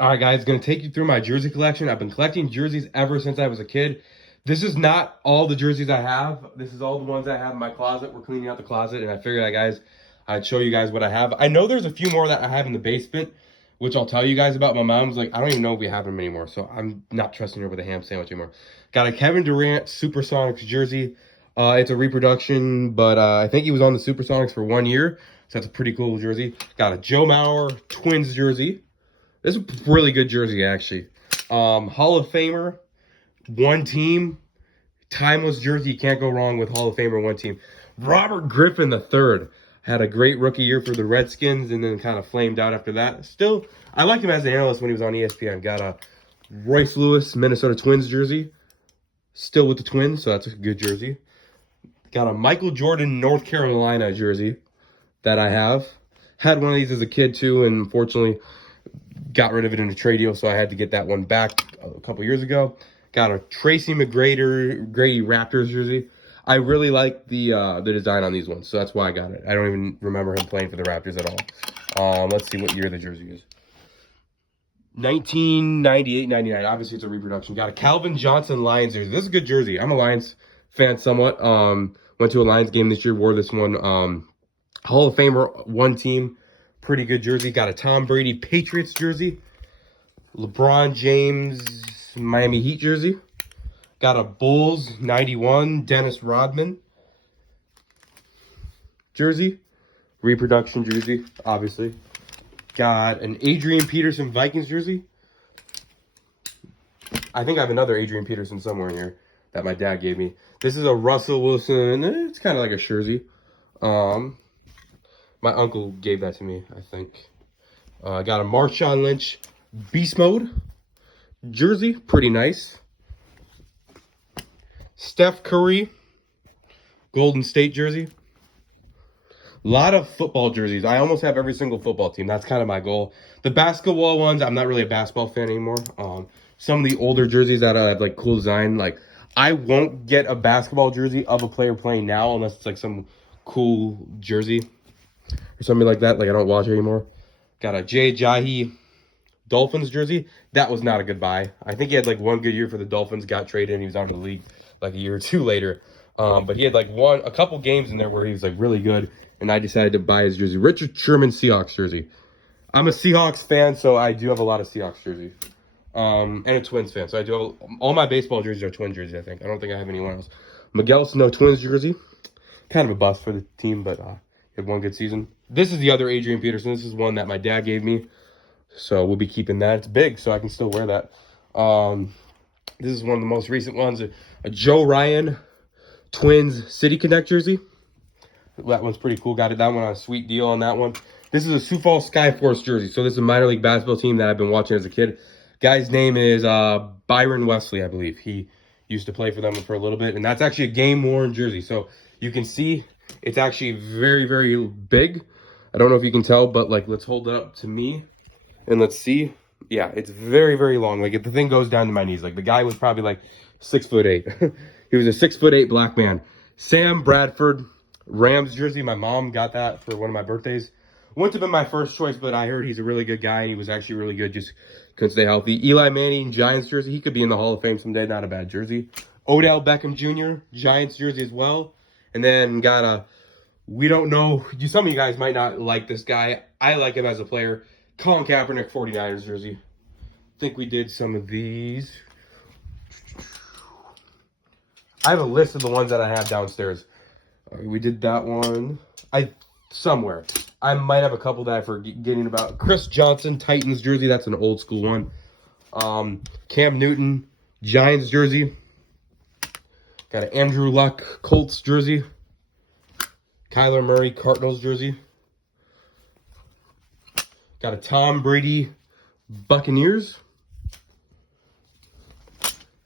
All right, guys, going to take you through my jersey collection. I've been collecting jerseys ever since I was a kid. This is not all the jerseys I have. This is all the ones I have in my closet. We're cleaning out the closet, and I figured, guys, I'd show you guys what I have. I know there's a few more that I have in the basement, which I'll tell you guys about. My mom's like, I don't even know if we have them anymore, so I'm not trusting her with a ham sandwich anymore. Got a Kevin Durant Supersonics jersey. It's a reproduction, but I think he was on the Supersonics for 1 year, so that's a pretty cool jersey. Got a Joe Mauer Twins jersey. This is a really good jersey, actually. Hall of Famer, one team. Timeless jersey. You can't go wrong with Hall of Famer, one team. Robert Griffin III had a great rookie year for the Redskins and then kind of flamed out after that. Still, I liked him as an analyst when he was on ESPN. Got a Royce Lewis Minnesota Twins jersey. Still with the Twins, so that's a good jersey. Got a Michael Jordan North Carolina jersey that I have. Had one of these as a kid, too, and unfortunately got rid of it in a trade deal, so I had to get that one back a couple years ago. Got a Tracy McGrady Raptors jersey. I really like the design on these ones, so that's why I got it. I don't even remember him playing for the Raptors at all. Let's see what year the jersey is. 1998-99. Obviously, it's a reproduction. Got a Calvin Johnson Lions jersey. This is a good jersey. I'm a Lions fan somewhat. Went to a Lions game this year. Wore this one. Hall of Famer, one team. Pretty good jersey. Got a Tom Brady Patriots jersey. LeBron James Miami Heat jersey. Got a Bulls 91 Dennis Rodman jersey. Reproduction jersey, obviously. Got an Adrian Peterson Vikings jersey. I think I have another Adrian Peterson somewhere in here that my dad gave me. This is a Russell Wilson. It's kind of like a jersey. My uncle gave that to me, I think. I got a Marshawn Lynch Beast Mode jersey. Pretty nice. Steph Curry Golden State jersey. A lot of football jerseys. I almost have every single football team. That's kind of my goal. The basketball ones, I'm not really a basketball fan anymore. Some of the older jerseys that have like cool design, like I won't get a basketball jersey of a player playing now unless it's like some cool jersey or something like that. Like I don't watch it anymore. Got a Jay Ajayi Dolphins jersey. That was not a good buy. I think he had like one good year for the Dolphins, got traded, and he was out of the league like a year or two later. But he had like a couple games in there where he was like really good, and I decided to buy his jersey. Richard Sherman Seahawks jersey. I'm a Seahawks fan, so I do have a lot of Seahawks jersey. And a Twins fan, so I do have all my baseball jerseys are Twin jerseys, I think. I don't think I have anyone else. Miguel Sano Twins jersey. Kind of a bust for the team, but he had one good season. This is the other Adrian Peterson. This is one that my dad gave me, so we'll be keeping that. It's big, so I can still wear that. This is one of the most recent ones. A Joe Ryan Twins City Connect jersey. That one's pretty cool. Got it. That one on a sweet deal on that one. This is a Sioux Falls Skyforce jersey. So this is a minor league basketball team that I've been watching as a kid. Guy's name is Byron Wesley, I believe. He used to play for them for a little bit. And that's actually a game-worn jersey. So you can see it's actually very, very big. I don't know if you can tell, but like let's hold it up to me and let's see. Yeah, it's very, very long. Like if the thing goes down to my knees. Like the guy was probably like 6'8". He was a 6'8" black man. Sam Bradford Rams jersey. My mom got that for one of my birthdays. Wouldn't have been my first choice, but I heard he's a really good guy. He was actually really good, just couldn't stay healthy. Eli Manning Giants jersey. He could be in the Hall of Fame someday. Not a bad jersey. Odell Beckham Jr. Giants jersey as well. And then got a, we don't know, some of you guys might not like this guy. I like him as a player. Colin Kaepernick 49ers jersey. I think we did some of these. I have a list of the ones that I have downstairs. We did that one. Somewhere. I might have a couple that I'm forgetting about. Chris Johnson, Titans jersey. That's an old school one. Cam Newton, Giants jersey. Got an Andrew Luck, Colts jersey. Kyler Murray, Cardinals jersey. Got a Tom Brady, Buccaneers.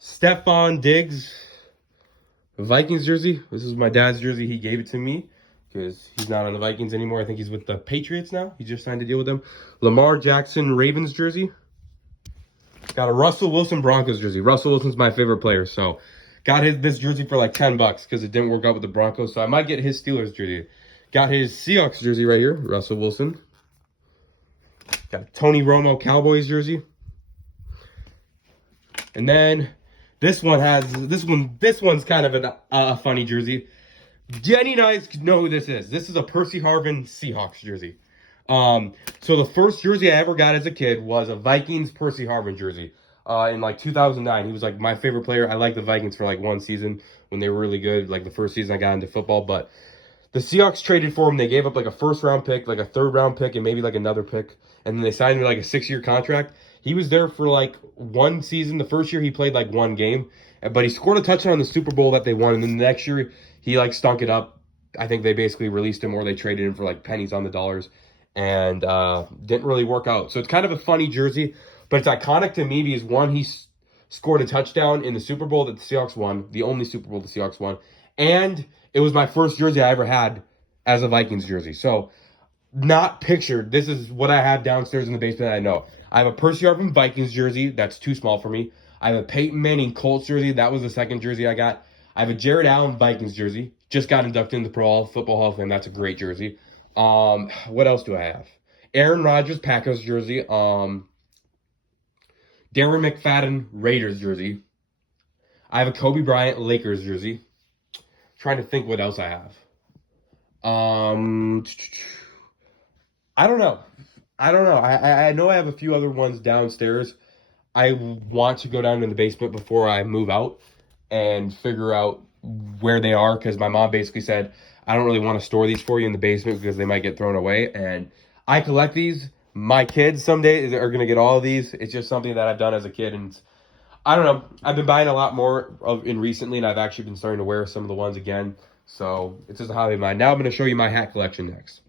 Stephon Diggs, Vikings jersey. This is my dad's jersey. He gave it to me because he's not on the Vikings anymore. I think he's with the Patriots now. He just signed a deal with them. Lamar Jackson Ravens jersey. Got a Russell Wilson Broncos jersey. Russell Wilson's my favorite player, so got this jersey for like $10 because it didn't work out with the Broncos, so I might get his Steelers jersey. Got his Seahawks jersey right here, Russell Wilson. Got Tony Romo Cowboys jersey. And then this one's kind of a funny jersey. Jenny and I know who this is. This is a Percy Harvin Seahawks jersey. So the first jersey I ever got as a kid was a Vikings Percy Harvin jersey. In like 2009, he was like my favorite player. I liked the Vikings for like one season when they were really good, like the first season I got into football. But the Seahawks traded for him. They gave up like a first-round pick, like a third-round pick, and maybe like another pick. And then they signed him like a 6-year contract. He was there for like one season. The first year he played like one game, but he scored a touchdown in the Super Bowl that they won. And then the next year he like stunk it up. I think they basically released him or they traded him for like pennies on the dollars, and didn't really work out. So it's kind of a funny jersey, but it's iconic to me because one, he scored a touchdown in the Super Bowl that the Seahawks won, the only Super Bowl the Seahawks won, and it was my first jersey I ever had as a Vikings jersey. So, not pictured. This is what I have downstairs in the basement that I know. I have a Percy Harvin Vikings jersey. That's too small for me. I have a Peyton Manning Colts jersey. That was the second jersey I got. I have a Jared Allen Vikings jersey. Just got inducted into the Pro Football Hall of Fame. That's a great jersey. What else do I have? Aaron Rodgers Packers jersey. Darren McFadden Raiders jersey. I have a Kobe Bryant Lakers jersey. Trying to think what else I have. I don't know. I know I have a few other ones downstairs. I want to go down in the basement before I move out and figure out where they are, because my mom basically said, I don't really want to store these for you in the basement because they might get thrown away. And I collect these. My kids someday are going to get all of these. It's just something that I've done as a kid, and I don't know. I've been buying a lot more in recently, and I've actually been starting to wear some of the ones again. So it's just a hobby of mine. Now I'm going to show you my hat collection next.